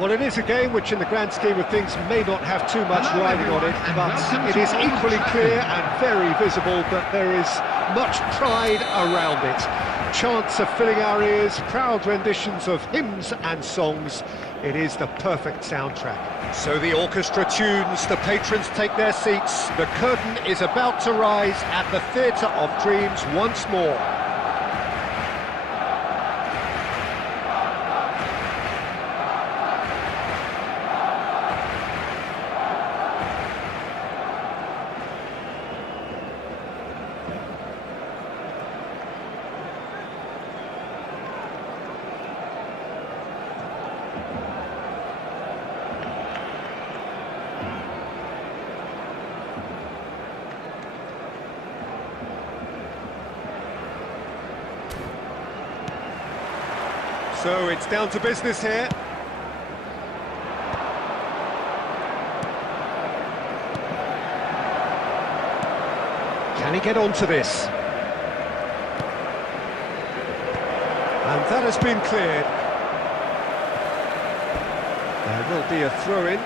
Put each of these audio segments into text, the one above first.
Well, it is a game which in the grand scheme of things may not have too much riding on it, but it is equally clear and very visible that there is much pride around it. Chants are filling our ears, proud renditions of hymns and songs. It is the perfect soundtrack. So the orchestra tunes, the patrons take their seats, the curtain is about to rise at the Theatre of Dreams once more. So it's down to business here. Can he get onto this? And that has been cleared. There will be a throw-in.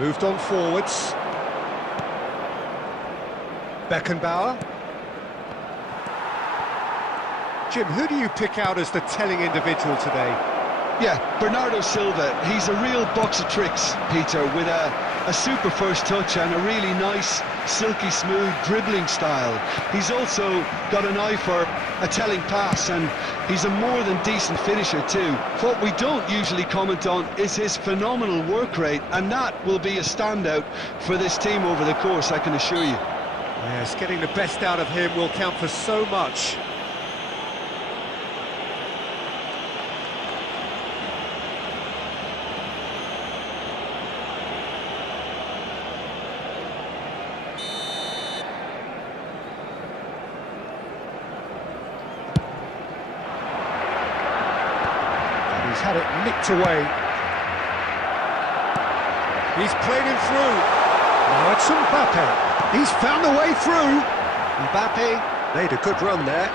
Moved on forwards. Beckenbauer. Jim, who do you pick out as the telling individual today? Yeah, Bernardo Silva. He's a real box of tricks, Peter, with a super first touch and a really nice, silky smooth dribbling style. He's also got an eye for a telling pass, and he's a more than decent finisher too. What we don't usually comment on is his phenomenal work rate, and that will be a standout for this team over the course, I can assure you. Yes, getting the best out of him will count for so much. He's had it nicked away. He's played him through. Now it's Mbappe. He's found a way through. Mbappe made a good run there.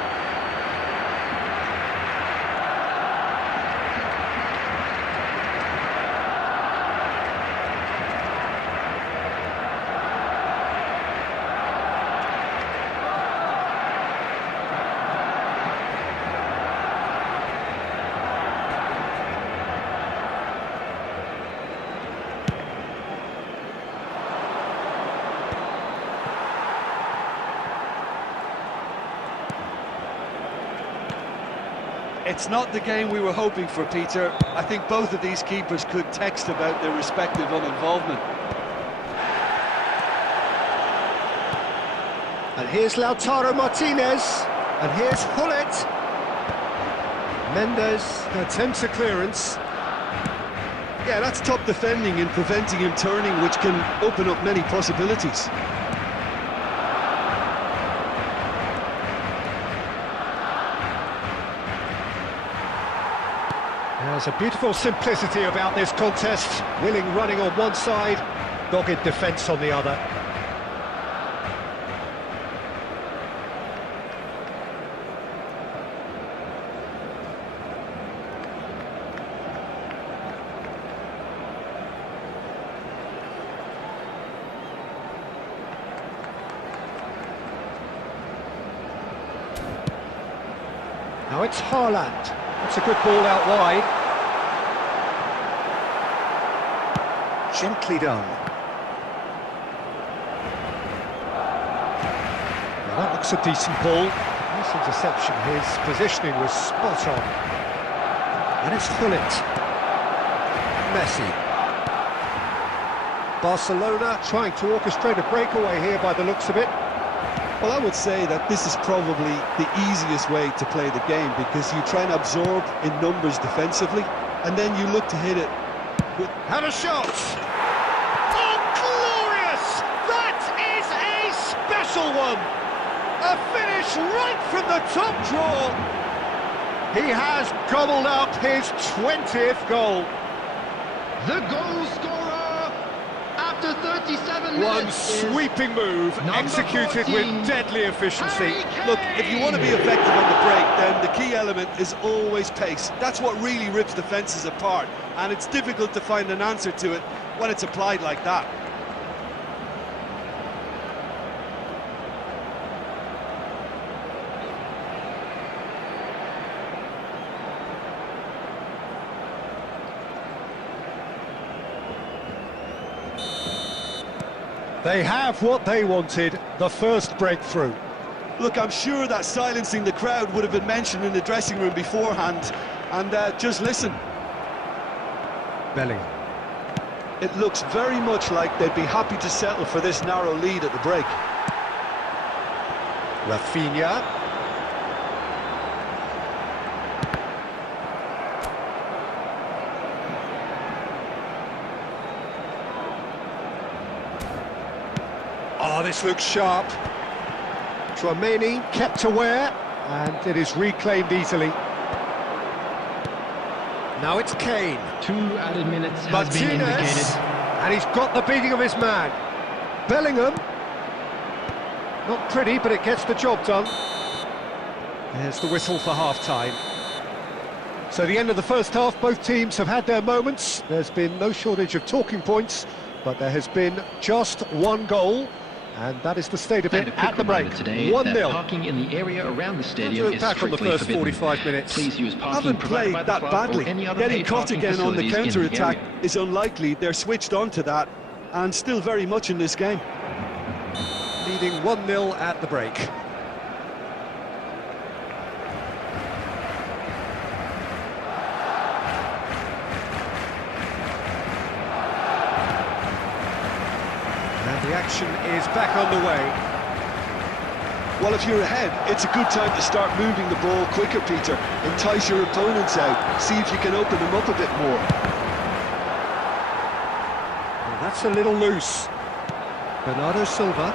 It's not the game we were hoping for, Peter. I think both of these keepers could text about their respective uninvolvement. And here's Lautaro Martinez. And here's Hullet. Mendes attempts a clearance. Yeah, that's top defending and preventing him turning, which can open up many possibilities. There's a beautiful simplicity about this contest. Willing running on one side, dogged defence on the other. Now it's Haaland. That's a good ball out wide. Gently done. Well, that looks a decent ball. Nice interception. His positioning was spot on. And it's Hullet. Messi. Barcelona trying to orchestrate a breakaway here by the looks of it. Well, I would say that this is probably the easiest way to play the game, because you try and absorb in numbers defensively, and then you look to hit it. Had a shot! Oh, glorious! That is a special one! A finish right from the top draw! He has gobbled up his 20th goal. The goal scorer after 37 One minutes is sweeping move, number executed 14, with deadly efficiency. Look, if you want to be effective on the break, then the key element is always pace. That's what really rips defences apart, and it's difficult to find an answer to it when it's applied like that. They have what they wanted, the first breakthrough. Look, I'm sure that silencing the crowd would have been mentioned in the dressing room beforehand, and just listen. Bellingham. It looks very much like they'd be happy to settle for this narrow lead at the break. Rafinha. Oh, this looks sharp. Openiing kept aware, and it is reclaimed easily. Now it's Kane. 2 added minutes has been Martinez, indicated. and he's got the beating of his man. Bellingham. Not pretty, but it gets the job done. There's the whistle for half-time. So the end of the first half, both teams have had their moments. There's been no shortage of talking points, but there has been just one goal. And that is the state of it at the break. 1-0. Parking in the area around the stadium is Back on the strictly first forbidden. 45 minutes. Please use parking Haven't provided played by the that club badly. or any other Getting paid caught parking again on the facilities in counter-attack area. is unlikely. They're switched on to that, and still very much in this game. Leading 1-0 at the break. And the action is back on the way. Well, if you're ahead, it's a good time to start moving the ball quicker, Peter. Entice your opponents out. See if you can open them up a bit more. Well, that's a little loose. Bernardo Silva.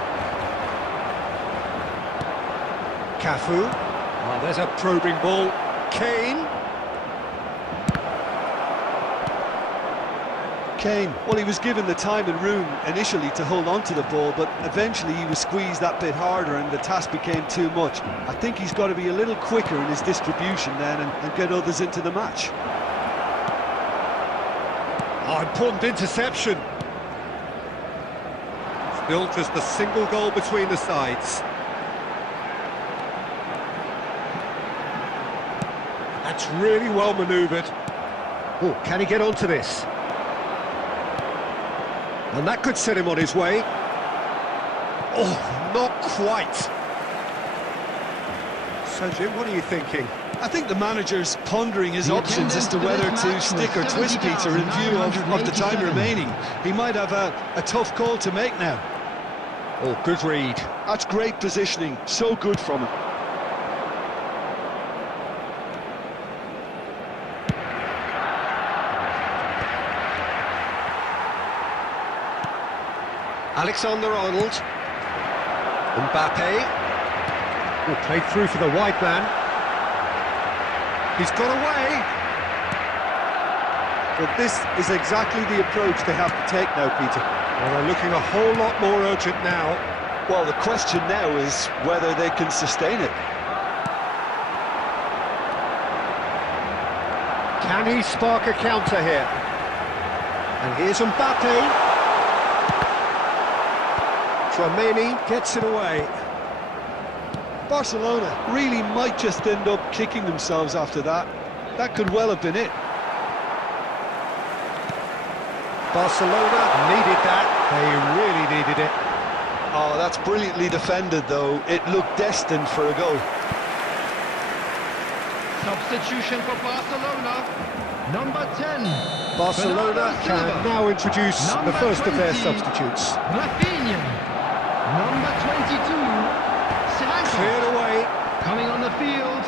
Cafu. Oh, there's a probing ball. Kane. Kane, well, he was given the time and room initially to hold on to the ball, but eventually he was squeezed that bit harder and the task became too much. I think he's got to be a little quicker in his distribution then and get others into the match. Oh, important interception. Still just a single goal between the sides. That's really well manoeuvred. Oh, can he get onto this? And that could set him on his way. Oh, not quite. So, Jim, what are you thinking? I think the manager's pondering his options as to whether to stick or twist Peter in view of the time remaining. He might have a tough call to make now. Oh, good read. That's great positioning. So good from him. Alexander-Arnold. Mbappe. Oh, played through for the wide man. He's got away. But this is exactly the approach they have to take now, Peter. Well, they're looking a whole lot more urgent now. Well, the question now is whether they can sustain it. Can he spark a counter here? And here's Mbappe. Openiing gets it away. Barcelona really might just end up kicking themselves after that. That could well have been it. Barcelona needed that. They really needed it. Oh, that's brilliantly defended, though. It looked destined for a goal. Substitution for Barcelona. Number 10. Barcelona can now introduce the first of their 20, substitutes. Rafinha. Number 22. Silanko. Cleared away. Coming on the field.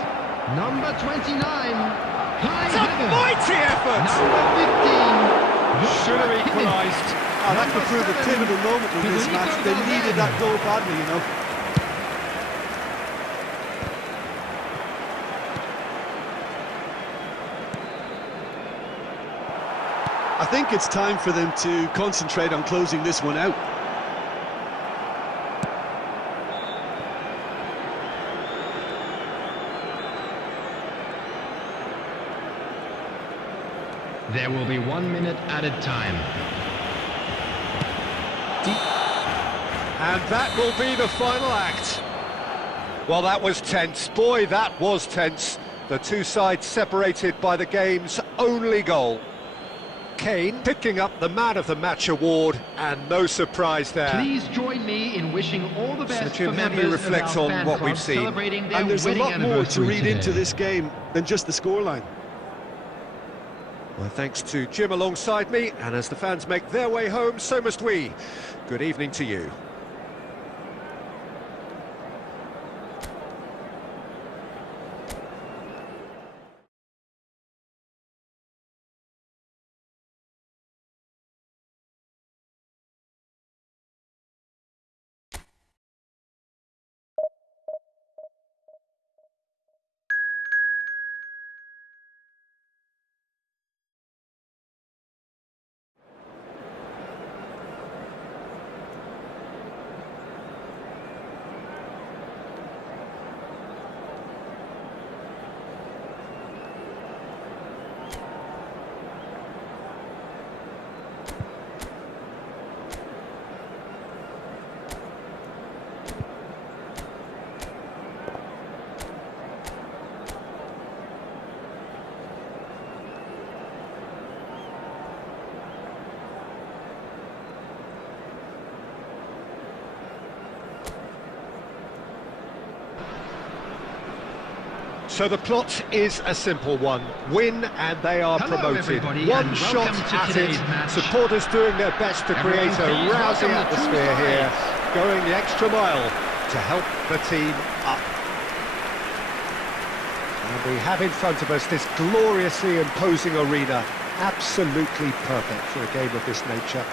Number 29. It's a mighty effort! Number 15. Should have equalised. Oh, that could prove a pivotal moment in this match. They needed that goal badly, you know. I think it's time for them to concentrate on closing this one out. There will be 1 minute added time. And that will be the final act. Well, that was tense. Boy, that was tense. The two sides separated by the game's only goal. Kane picking up the Man of the Match award, and no surprise there. Please join me in wishing all the best Jim, for how do you members reflect of our on fan what we've club seen? celebrating their And there's a wedding lot more to anniversary read into today. this game than just the scoreline. Well, thanks to Jim alongside me, and as the fans make their way home, so must we. Good evening to you. So the plot is a simple one. Win and they are Hello, promoted. everybody, One and shot welcome to at it. today's match. Supporters doing their best to create Everyone, a please rousing welcome the two atmosphere here, sides. going the extra mile to help the team up. And we have in front of us this gloriously imposing arena. Absolutely perfect for a game of this nature.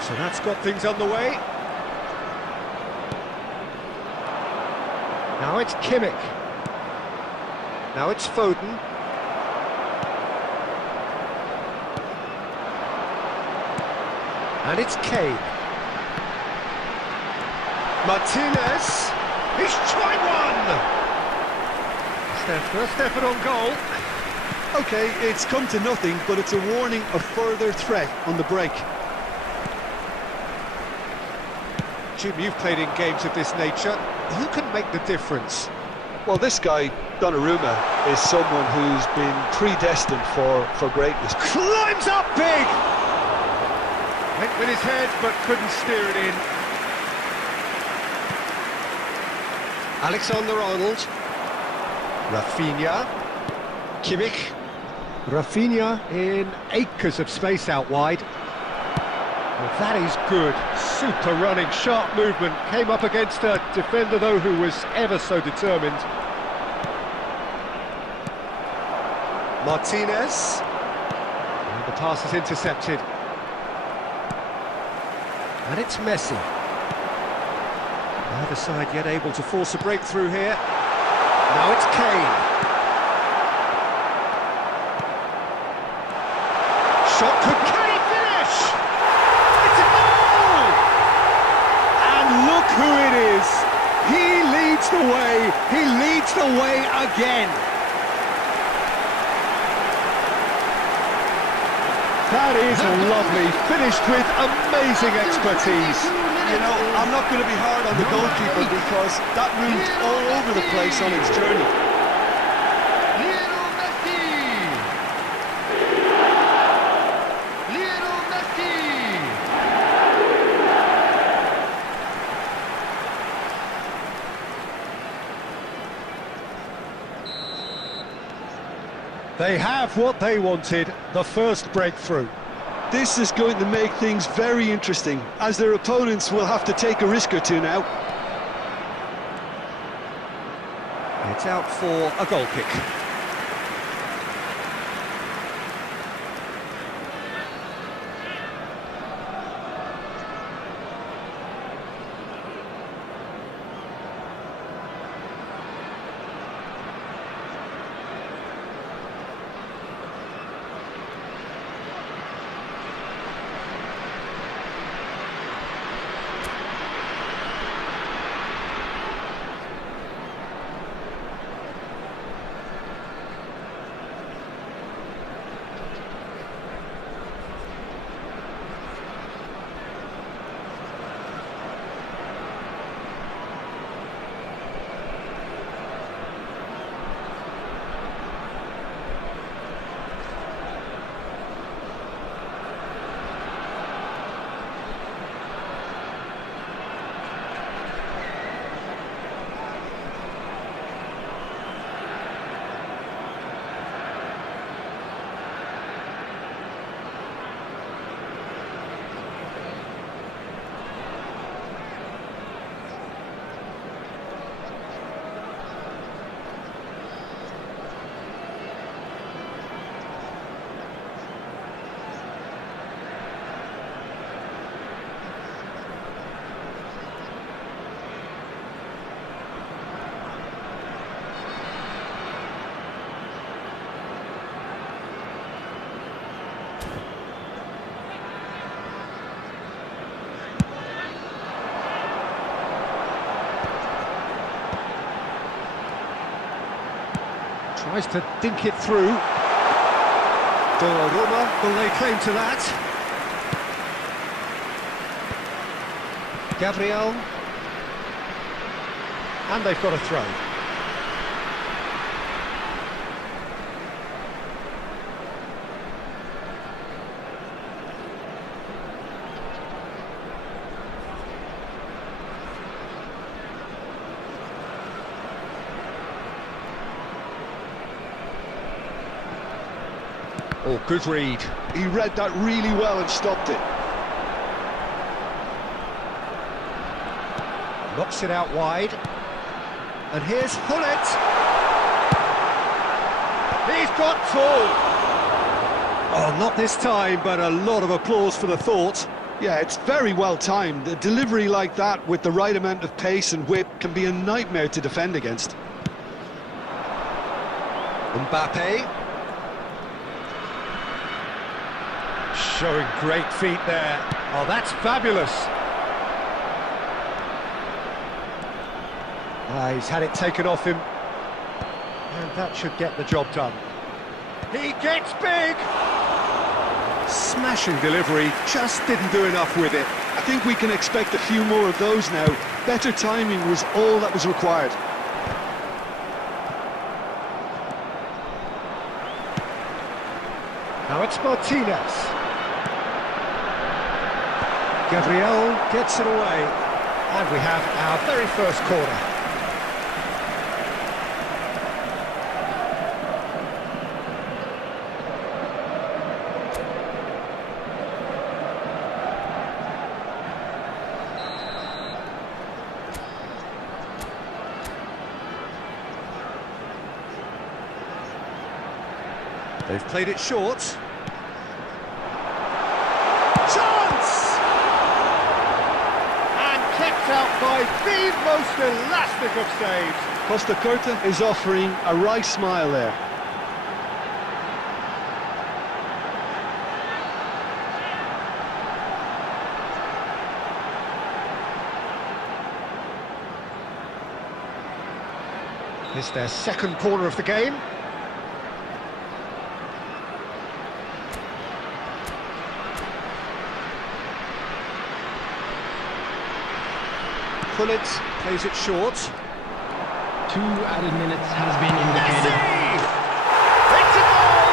So that's got things underway. Now it's Kimmich. Now it's Foden. And it's Kane. Martinez. He's tried one! It's their first effort on goal. Okay, it's come to nothing, but it's a warning of further threat on the break. Jim, you've played in games of this nature. Who can make the difference? Well, this guy, Donnarumma, is someone who's been predestined for greatness. Climbs up big! Went with his head, but couldn't steer it in. Alexander-Arnold. Rafinha. Kimmich. Rafinha in acres of space out wide. Well, that is good. Super running, sharp movement. Came up against a defender, though, who was ever so determined. Martinez. And the pass is intercepted. And it's Messi. Neither side yet able to force a breakthrough here. Now it's Kane. Shot could... Can he finish? It's a goal! And look who it is. He leads the way. He leads the way again. That is lovely, finished with amazing expertise. You know, I'm not going to be hard on the goalkeeper because that moved all over the place on its journey. Lionel Messi! Lionel Messi! They have what they wanted, the first breakthrough. This is going to make things very interesting, as their opponents will have to take a risk or two now. It's out for a goal kick. Tries to dink it through. Donnarumma will lay claim to that. Gabriel. And they've got a throw. Oh, good read. He read that really well and stopped it. Knocks it out wide. And here's Hullet. He's got full. Oh, not this time, but a lot of applause for the thought. Yeah, it's very well timed. A delivery like that with the right amount of pace and whip can be a nightmare to defend against. Mbappe. Showing great feet there. Oh, that's fabulous. He's had it taken off him. And that should get the job done. He gets big! Smashing delivery, just didn't do enough with it. I think we can expect a few more of those now. Better timing was all that was required. Now it's Martinez. Gabriel gets it away, and we have our very first corner. They've played it short. Out by the most elastic of saves. Costa Curta is offering a wry smile there. It's their second corner of the game. Hullet plays it short. 2 added minutes has been indicated. Messi! It's a goal!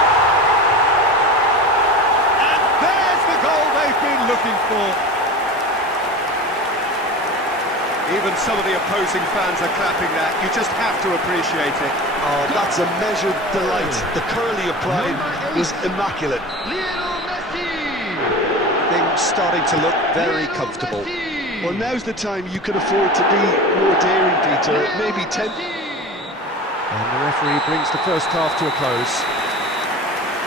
And there's the goal they've been looking for. Even some of the opposing fans are clapping that. You just have to appreciate it. Oh, that's a measured delight. The curl he applied was immaculate. Lionel Messi! starting to look very comfortable. Well, now's the time you can afford to be more daring, Peter. Maybe 10... And the referee brings the first half to a close.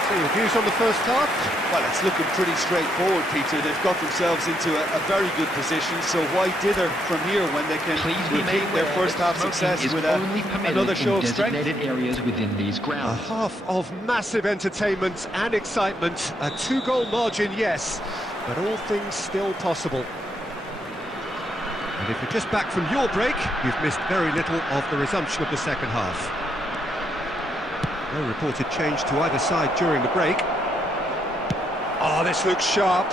So your views on the first half? Well, it's looking pretty straightforward, Peter. They've got themselves into a very good position, so why dither from here when they can repeat their first half success with another show of strength? Areas within these A grounds. half of massive entertainment and excitement. A 2-goal margin, yes, but all things still possible. And if you're just back from your break, you've missed very little of the resumption of the second half. No reported change to either side during the break. Oh, this looks sharp.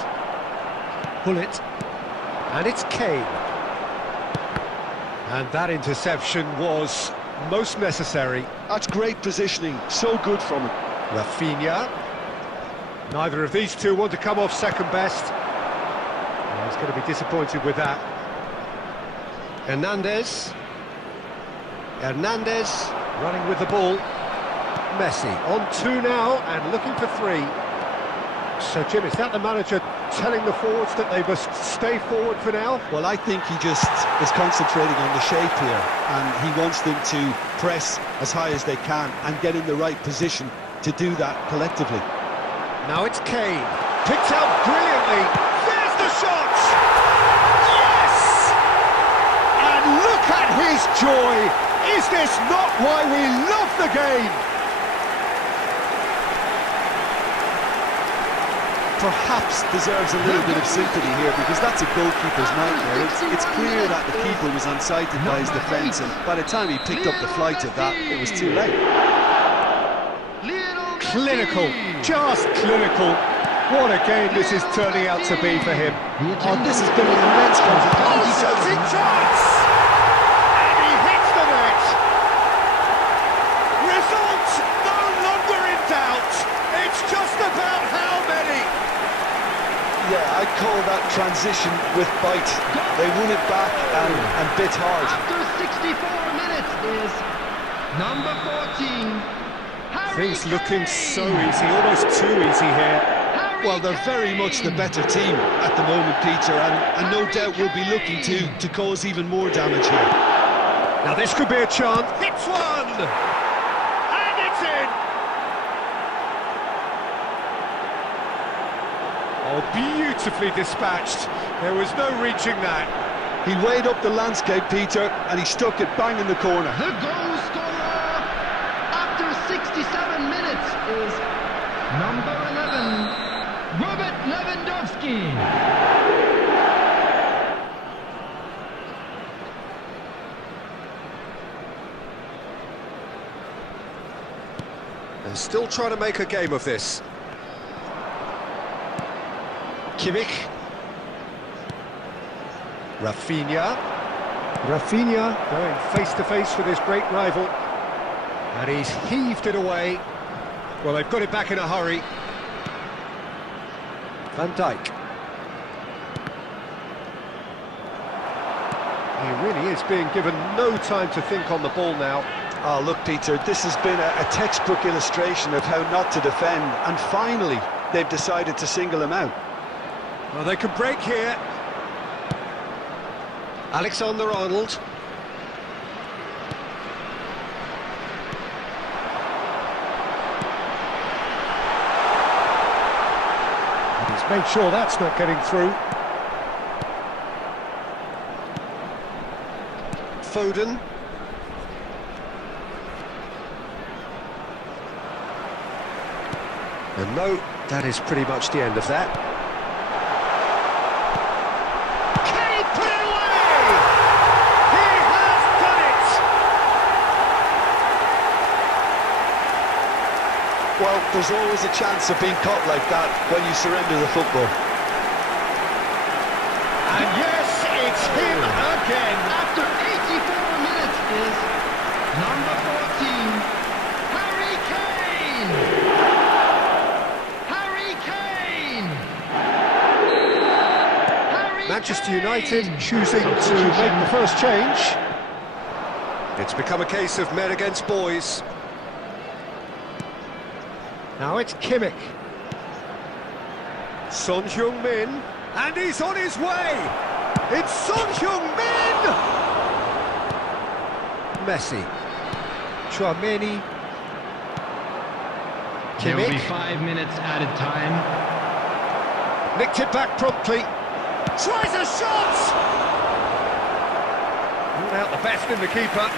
Pull it. And it's Kane. And that interception was most necessary. That's great positioning, so good from him. Rafinha. Neither of these two want to come off second best. Well, he's going to be disappointed with that. Hernandez running with the ball. Messi on 2 now and looking for 3. So Jim, is that the manager telling the forwards that they must stay forward for now? Well, I think he just is concentrating on the shape here, and he wants them to press as high as they can and get in the right position to do that collectively. Now it's Kane, picked out brilliantly. There's the shot! Yes! And look at his joy! Is this not why we love the game? Perhaps deserves a little bit of sympathy here, because that's a goalkeeper's nightmare. It's clear that the keeper was unsighted by his defence, and by the time he picked up the flight of that, it was too late. Clinical, just clinical. What a game this is turning out to be for him. Oh, this has been an immense contribution. Oh, shooting chance! And he hits the net! Result no longer in doubt. It's just about how many. Yeah, I'd call that transition with bite. They won it back and bit hard. After 64 minutes is number 14. Things looking so easy, almost too easy here. Well, they're very much the better team at the moment, Peter, and no doubt will be looking to cause even more damage here. Now this could be a chance. Hits one! And it's in! Oh, beautifully dispatched. There was no reaching that. He weighed up the landscape, Peter, and he stuck it bang in the corner. The goal scorer after 67 minutes is number 11, Robert Lewandowski. They're still trying to make a game of this. Kimmich. Rafinha going face-to-face with his great rival. And he's heaved it away. Well, they've got it back in a hurry. Van Dijk. He really is being given no time to think on the ball now. Oh, look, Peter, this has been a textbook illustration of how not to defend, and finally they've decided to single him out. Well, they can break here. Alexander-Arnold. And he's made sure that's not getting through. Foden. And no, that is pretty much the end of that. Can he put it away? He has done it! Well, there's always a chance of being caught like that when you surrender the football. And yes, it's him again. After 84 minutes is number 14, Harry Kane. Manchester United choosing to make the first change. It's become a case of men against boys. Now it's Kimmich. Son Heung-min. And he's on his way! It's Son Heung-min! Messi. Chouameni. There will be Kimmich. 5 minutes added time. Nicked it back promptly. Tries a shot! Ruled out the best in the keeper.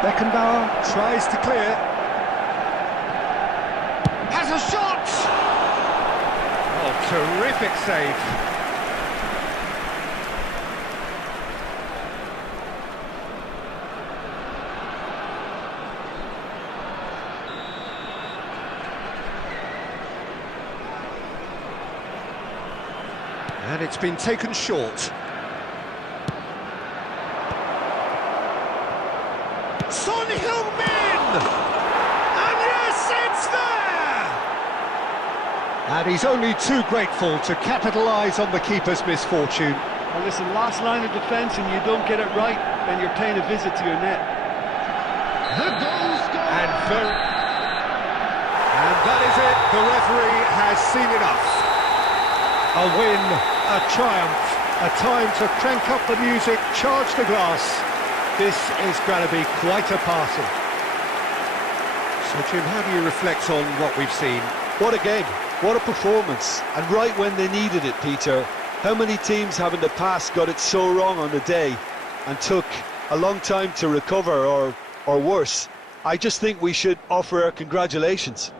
Beckenbauer tries to clear. Has a shot! Oh, terrific save. And it's been taken short. Son Heung-min! And yes, it's there! And he's only too grateful to capitalise on the keeper's misfortune. Well, listen, last line of defence and you don't get it right, then you're paying a visit to your net. The goal scorer! And that is it. The referee has seen enough. A win, a triumph, a time to crank up the music, charge the glass. This is going to be quite a party. So, Jim, how do you reflect on what we've seen? What a game, what a performance, and right when they needed it, Peter. How many teams have in the past got it so wrong on the day and took a long time to recover, or worse? I just think we should offer our congratulations.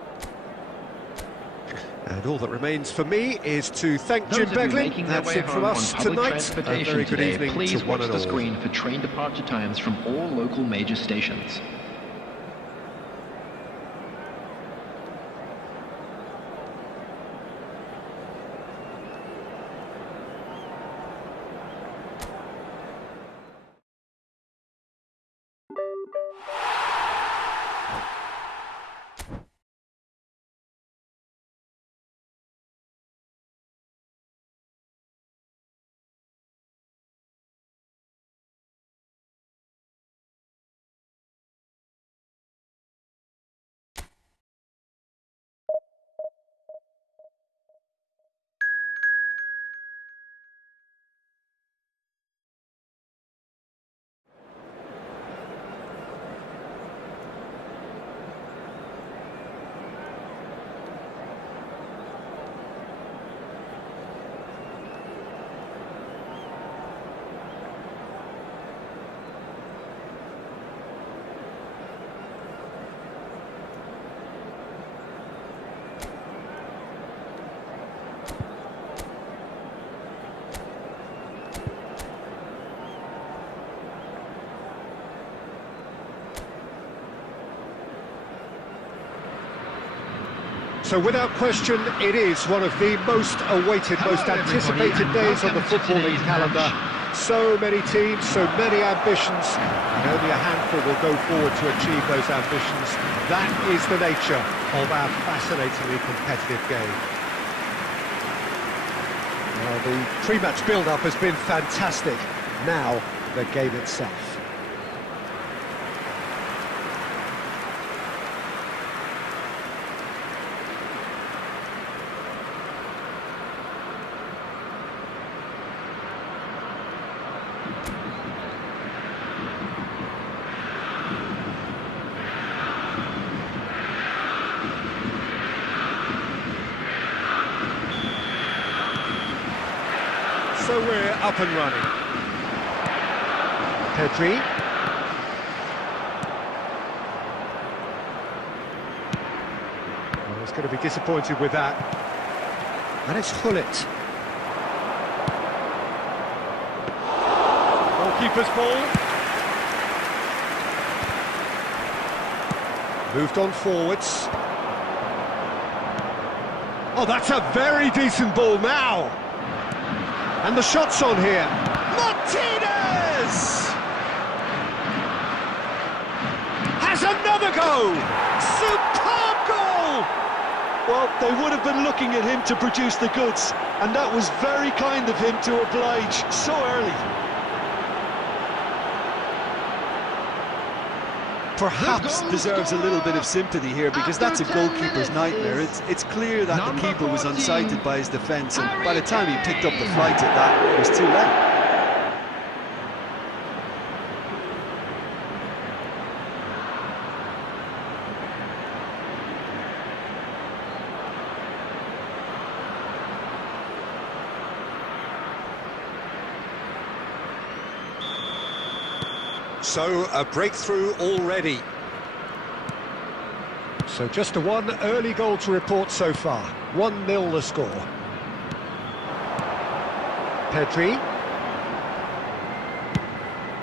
And all that remains for me is to thank Jim Those of you Beglin. making their That's way it from home us on public tonight. A transportation very good today, evening please to one watch and the all. screen for train departure times from all local major stations. So without question, it is one of the most awaited, most anticipated days on the footballing calendar. So many teams, so many ambitions, and only a handful will go forward to achieve those ambitions. That is the nature of our fascinatingly competitive game. Well, the pre-match build-up has been fantastic. Now, the game itself. So we're up and running. Pedri. Well, he's going to be disappointed with that. And it's Hullet. Goalkeeper's ball. Moved on forwards. Oh, that's a very decent ball now. And the shot's on here. Martinez! go! Superb goal! Well, they would have been looking at him to produce the goods, and that was very kind of him to oblige so early. Perhaps deserves a little bit of sympathy here, because that's a goalkeeper's nightmare. It's clear that the keeper was unsighted by his defence, and by the time he picked up the flight at that, it was too late. So, a breakthrough already. So just a one early goal to report so far. 1-0 the score. Pedri.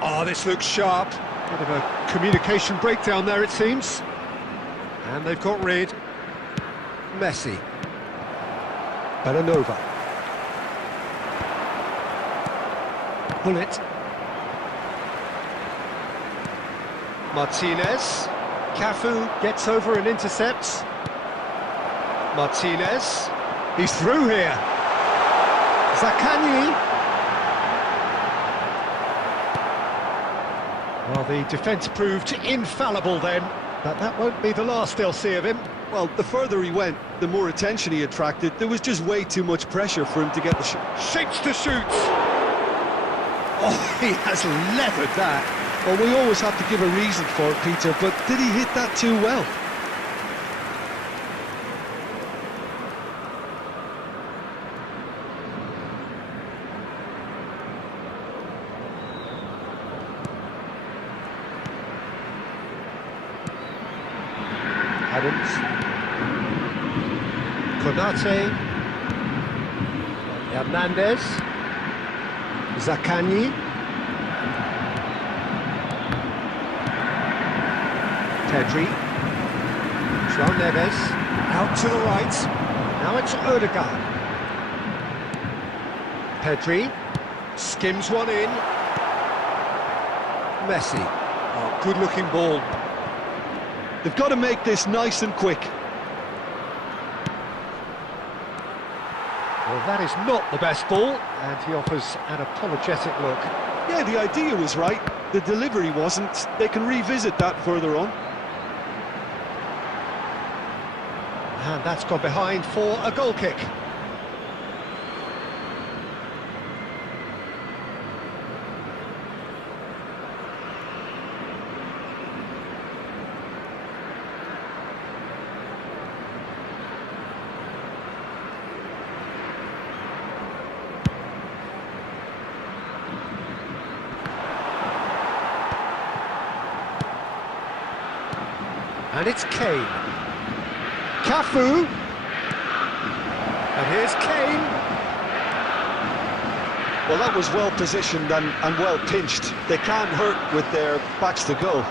Oh, this looks sharp. Bit of a communication breakdown there, it seems. And they've got rid. Messi. Belanova. Bullet. Martinez. Cafu gets over and intercepts. Martinez. He's through here. Zaccagni. Well, the defence proved infallible then, but that won't be the last they'll see of him. Well, the further he went, the more attention he attracted. There was just way too much pressure for him to get the shot. Shapes to shoot. Oh, he has leathered that. Well, we always have to give a reason for it, Peter, but did he hit that too well? Adams. Konate. Hernandez. Zaccagni. Pedri. João Neves. Out to the right. Now it's Odegaard. Pedri. Skims one in. Messi. Oh, good-looking ball. They've got to make this nice and quick. Well, that is not the best ball, and he offers an apologetic look. Yeah, the idea was right. The delivery wasn't. They can revisit that further on. And that's gone behind for a goal kick. And it's Kane. Cafu. And here's Kane. Well, that was well positioned and well pinched. They can't hurt with their backs to goal.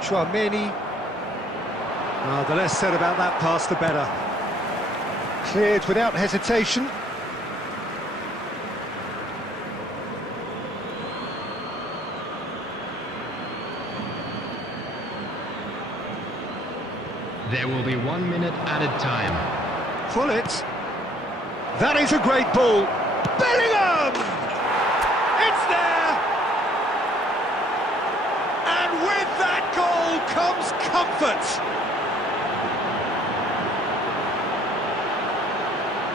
Chouameni. Oh, the less said about that pass, the better. Cleared without hesitation. There will be 1 minute added time. Pull it. That is a great ball. Bellingham! It's there! And with that goal comes comfort.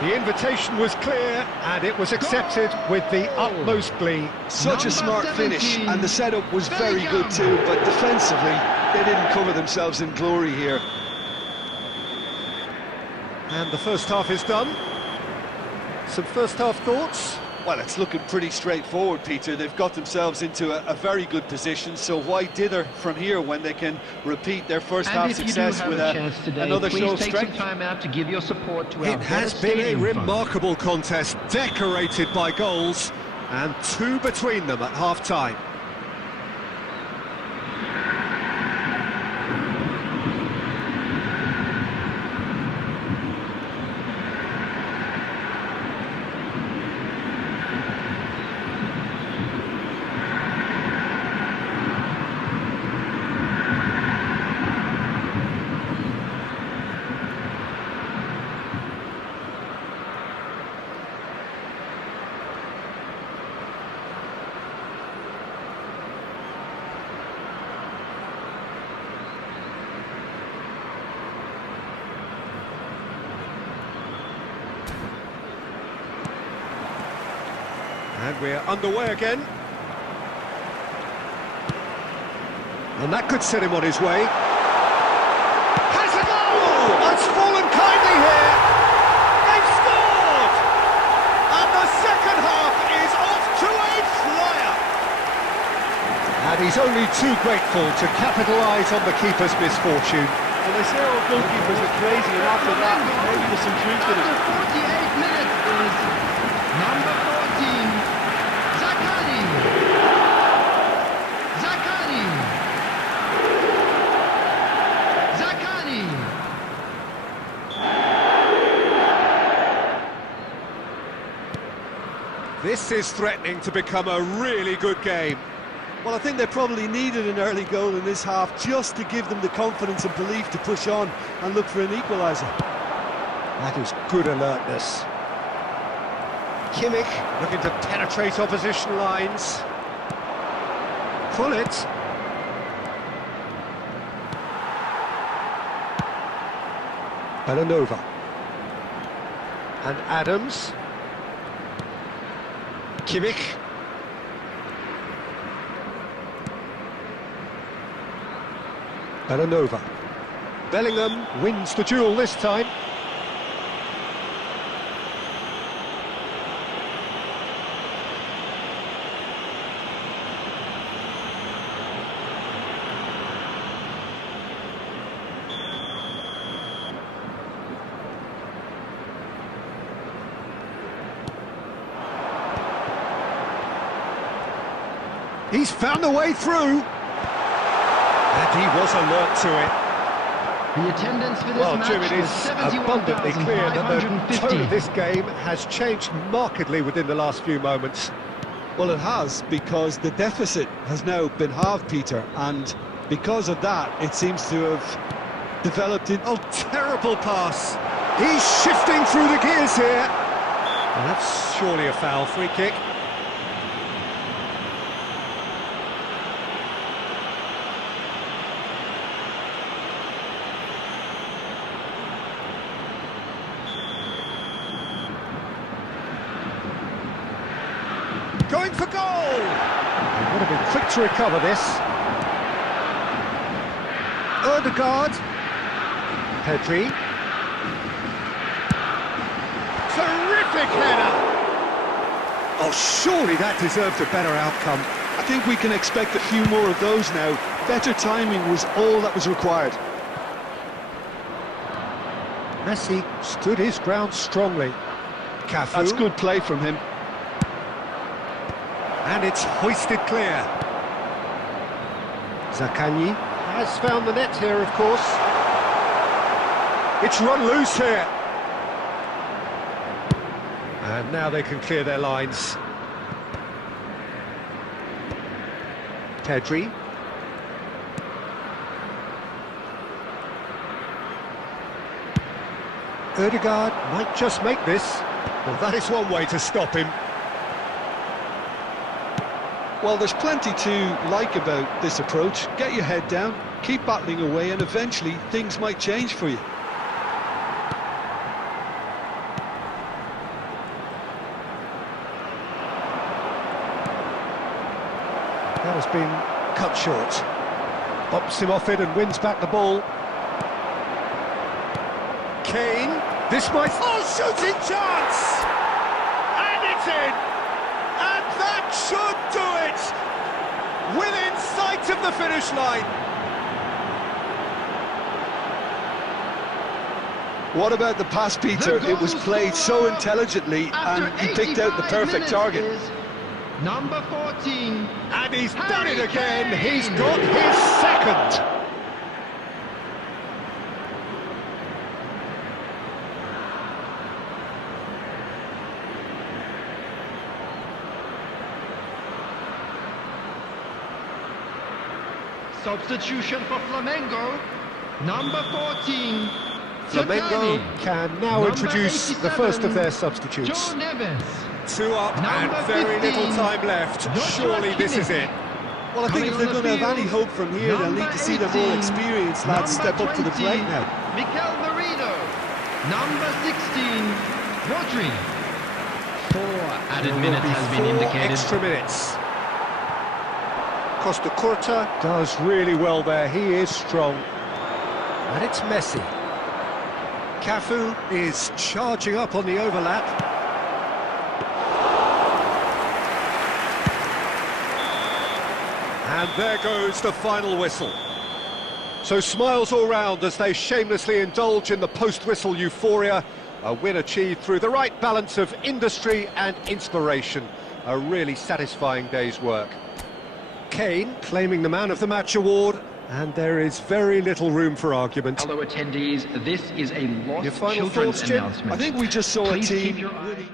The invitation was clear and it was accepted with the utmost glee. Such a smart finish, and the setup was very good too, but defensively, they didn't cover themselves in glory here. And the first half is done. Some first half thoughts? Well, it's looking pretty straightforward, Peter. They've got themselves into a very good position, so why dither from here when they can repeat their first half success with another show of strength? Please take some time out to give your support to our It has been a devastating remarkable contest, decorated by goals, and two between them at half-time. We're underway again. And that could set him on his way. Has a goal! It's fallen kindly here. They've scored! And the second half is off to a flyer. And he's only too grateful to capitalise on the keeper's misfortune. And they say all goalkeepers are crazy, and after that, maybe there's some truth to it. After 48 minutes is number 14, Zakari. Zakari. Zakari. This is threatening to become a really good game. Well, I think they probably needed an early goal in this half just to give them the confidence and belief to push on and look for an equaliser. That is good alertness. Kimmich looking to penetrate opposition lines. Pull it. Belanova. And Adams. Kimmich. Belanova. Bellingham wins the duel this time. He's found a way through. And he was alert to it. The attendance for this Well, match Jim, it was is abundantly clear that the tone 71,550. of this game has changed markedly within the last few moments. Well, it has, because the deficit has now been halved, Peter, and because of that, it seems to have developed in... Oh, terrible pass. He's shifting through the gears here. Well, that's surely a foul. Free kick. Going for goal! He would have been quick to recover this. Ødegaard. Pedri. Terrific header! Oh, surely that deserved a better outcome. I think we can expect a few more of those now. Better timing was all that was required. Messi stood his ground strongly. Cafu. That's good play from him. And it's hoisted clear. Zaccagni has found the net here, of course. It's run loose here. And now they can clear their lines. Pedri. Ødegaard might just make this. Well, that is one way to stop him. Well, there's plenty to like about this approach. Get your head down, keep battling away, and eventually things might change for you. That has been cut short. Bops him off it and wins back the ball. Kane. This might... Oh, shooting chance! And it's in! And that should do it! Within sight of the finish line. What about the pass, Peter? It was played so intelligently and he picked out the perfect target. Number 14. And he's done it again. He's got his second. Substitution for Flamengo. Number 14. Flamengo can now Number introduce the 87, first of their substitutes. Joe Neves. Two up Number and very 15, little time left. Joshua Surely this is Kimmich. it. Well, I think if they're going to have any hope from here, they'll need to see the more experienced lads step up to the plate now. Mikel Merino. Number 16, Rodri. 4 added minutes has been indicated. Extra minutes. Costa Curta does really well there. He is strong. And it's Messi. Cafu is charging up on the overlap. And there goes the final whistle. So smiles all round as they shamelessly indulge in the post-whistle euphoria. A win achieved through the right balance of industry and inspiration. A really satisfying day's work. Kane claiming the Man of the Match award, and there is very little room for argument. Hello attendees, this is a Your Lost final Children's thoughts, Jim? announcement. I think we just saw Please a keep team your eye- really...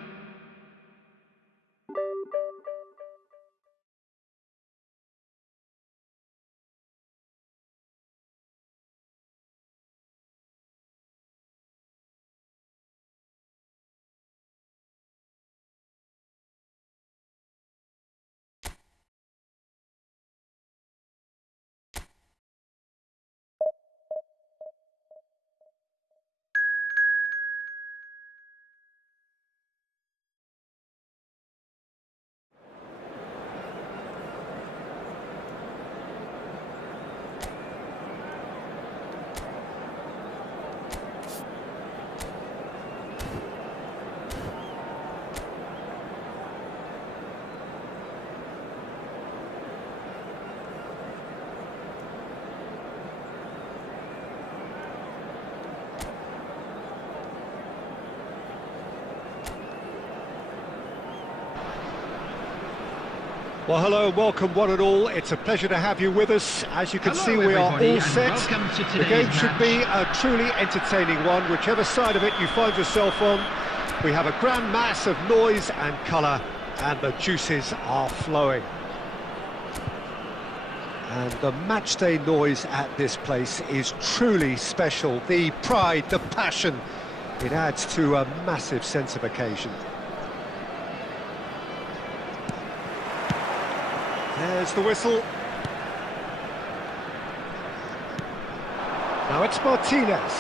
Well, hello and welcome one and all. It's a pleasure to have you with us. As you can Hello, see, we are everybody, all and set. welcome to The game today's should match. be a truly entertaining one, whichever side of it you find yourself on. We have a grand mass of noise and colour, and the juices are flowing. And the matchday noise at this place is truly special. The pride, the passion, it adds to a massive sense of occasion. There's the whistle. Now it's Martinez.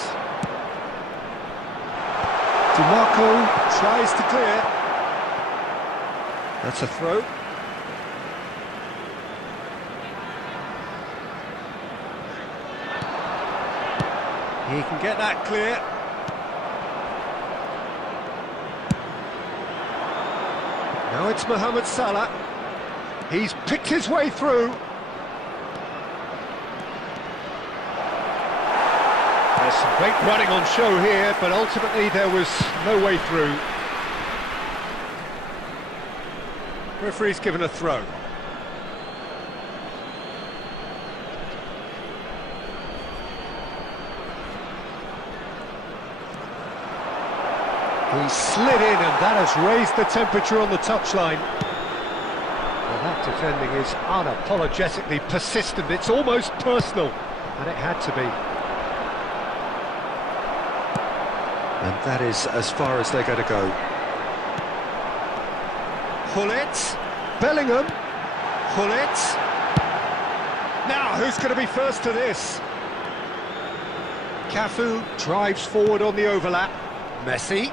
DiMarco tries to clear. That's a throw. He can get that clear. Now it's Mohamed Salah. He's picked his way through. There's some great running on show here, but ultimately there was no way through. Referee's given a throw. He slid in, and that has raised the temperature on the touchline. Well, that defending is unapologetically persistent. It's almost personal, and it had to be. And that is as far as they're going to go. Hullet, Bellingham, Hullet. Now, who's going to be first to this? Cafu drives forward on the overlap. Messi.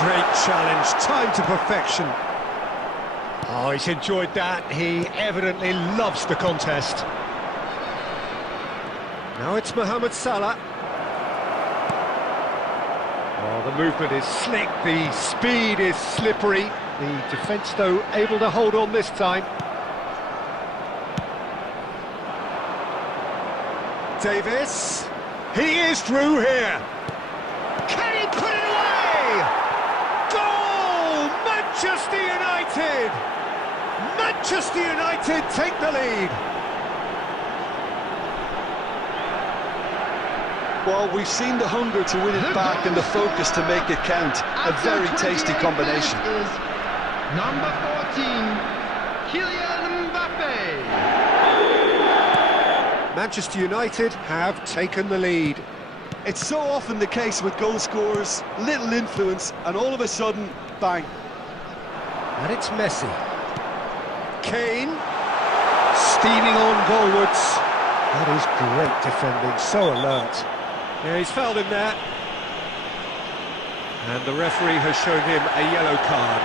Great challenge, time to perfection. Oh, he's enjoyed that. He evidently loves the contest. Now it's Mohamed Salah. Oh, the movement is slick, the speed is slippery. The defence, though, able to hold on this time. Davis. He is through here. Can he put it away? Goal! Manchester United! Manchester United take the lead. Well, we've seen the hunger to win it back and the focus to make it count. A very tasty combination. Is number 14, Kylian Mbappe. Manchester United have taken the lead. It's so often the case with goal scorers, little influence, and all of a sudden, bang. And it's Messi. Kane. steaming on goalwards. That is great defending, so alert. Yeah, he's fouled him there. And the referee has shown him a yellow card.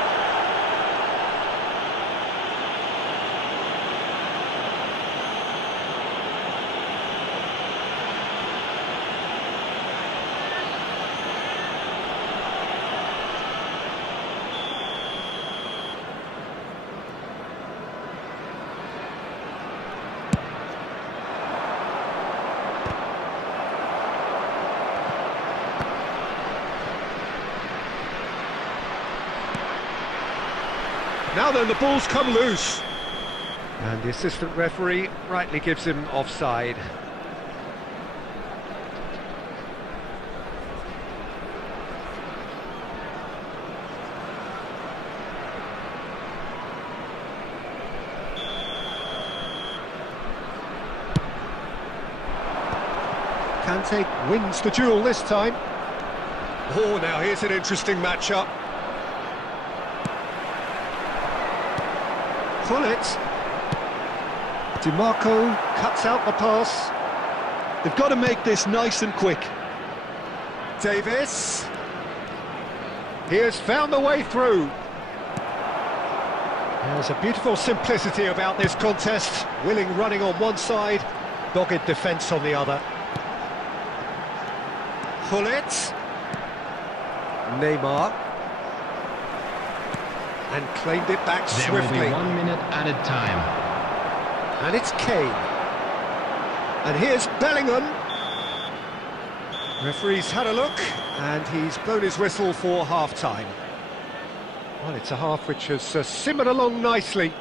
Now then, the ball's come loose. And the assistant referee rightly gives him offside. Kante wins the duel this time. Oh, now here's an interesting matchup. It. DiMarco cuts out the pass. They've got to make this nice and quick. Davis. He has found the way through. There's a beautiful simplicity about this contest. Willing running on one side, dogged defence on the other. Hullet. Neymar. And claimed it back swiftly. There will be 1 minute added time. And it's Kane. And here's Bellingham. Referee's had a look, and he's blown his whistle for half-time. Well, it's a half which has simmered along nicely,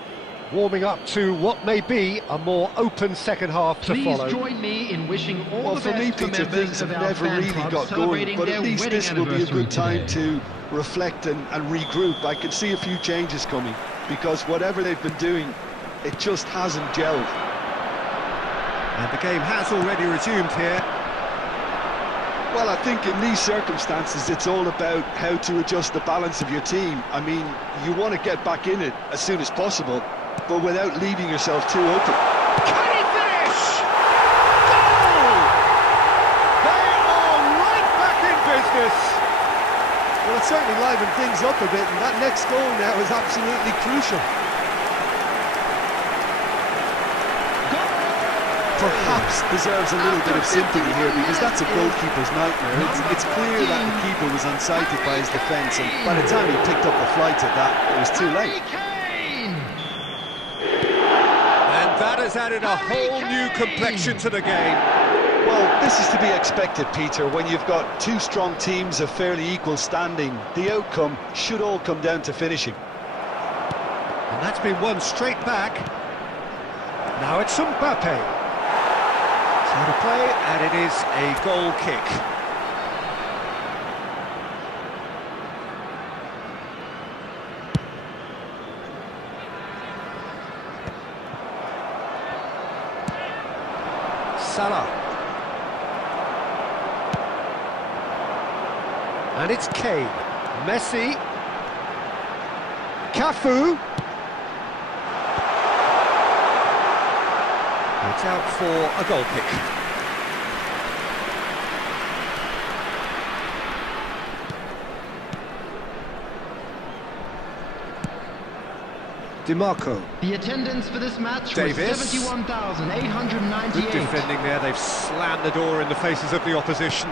warming up to what may be a more open second half to follow. Please join me in wishing all the For me, best to Peter, members things of have our never fan really club got going, celebrating but their at least wedding this will be a anniversary good time today. to reflect and regroup. I can see a few changes coming, because whatever they've been doing, it just hasn't gelled. And the game has already resumed here. Well, I think in these circumstances, it's all about how to adjust the balance of your team. I mean, you want to get back in it as soon as possible, but without leaving yourself too open. Can he finish? Goal! They are right back in business. Well, it certainly livened things up a bit, and that next goal now is absolutely crucial. Perhaps deserves a little bit of sympathy here, because that's a goalkeeper's nightmare. It's clear that the keeper was unsighted by his defence, and by the time he picked up the flight at that, it was too late. And that has added a whole new complexion to the game. Well, this is to be expected, Peter, when you've got two strong teams of fairly equal standing. The outcome should all come down to finishing. And that's been won straight back. Now it's Mbappe. To play, and it is a goal kick. Salah. And it's Kane. Messi. Cafu. It's out for a goal kick. DiMarco. The attendance for this match Davis. was 71,898. Good defending there, they've slammed the door in the faces of the opposition.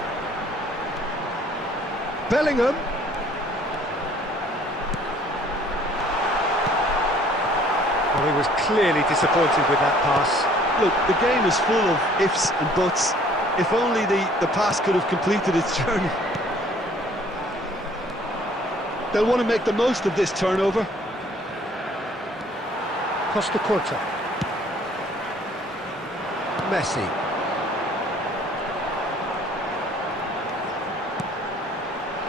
Bellingham. Well, he was clearly disappointed with that pass. Look, the game is full of ifs and buts. If only the pass could have completed its journey. They'll want to make the most of this turnover. Costa Curta. Messi.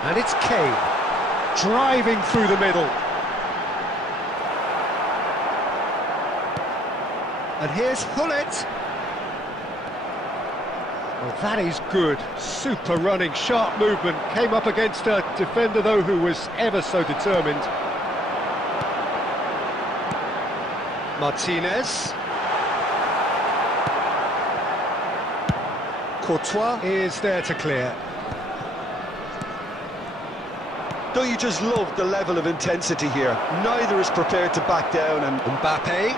And it's Kane, driving through the middle. And here's Hullet. Well, that is good. Super running, sharp movement. Came up against a defender, though, who was ever so determined. Martinez. Courtois is there to clear. Don't you just love the level of intensity here? Neither is prepared to back down, and Mbappe.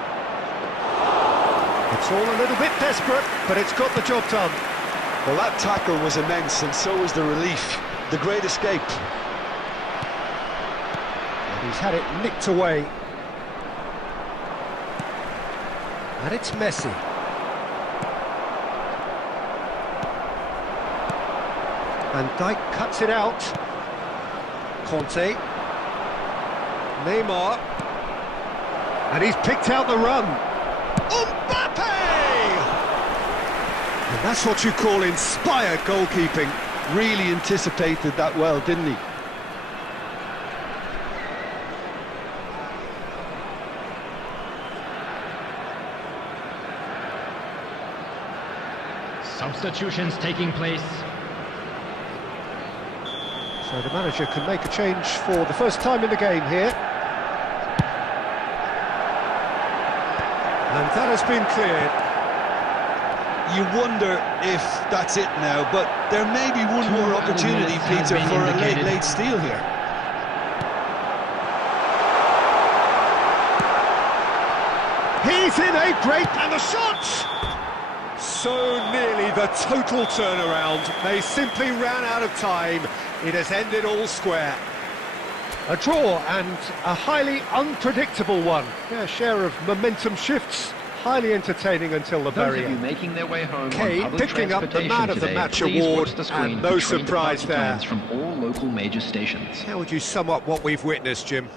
It's all a little bit desperate, but it's got the job done. well, that tackle was immense, and so was the relief. The great escape. And he's had it nicked away. And it's Messi. Van Dijk cuts it out. Conte. Neymar. And he's picked out the run. Mbappe! And that's what you call inspired goalkeeping. Really anticipated that well, didn't he? Substitutions taking place. So the manager can make a change for the first time in the game here. And that has been cleared. You wonder if that's it now, but there may be one 2 more added opportunity, minutes has Peter, been for indicated. a late steal here. He's in a great... and the shot! So nearly the total turnaround. They simply ran out of time. It has ended all square. A draw and a highly unpredictable one. Fair share of momentum shifts. Highly entertaining until the Those very of you end. making their way home Kane on public picking up the transportation Man of the today, Match please award, watch the screen and for no train surprise departure there. times from all local major stations. How would you sum up what we've witnessed, Jim?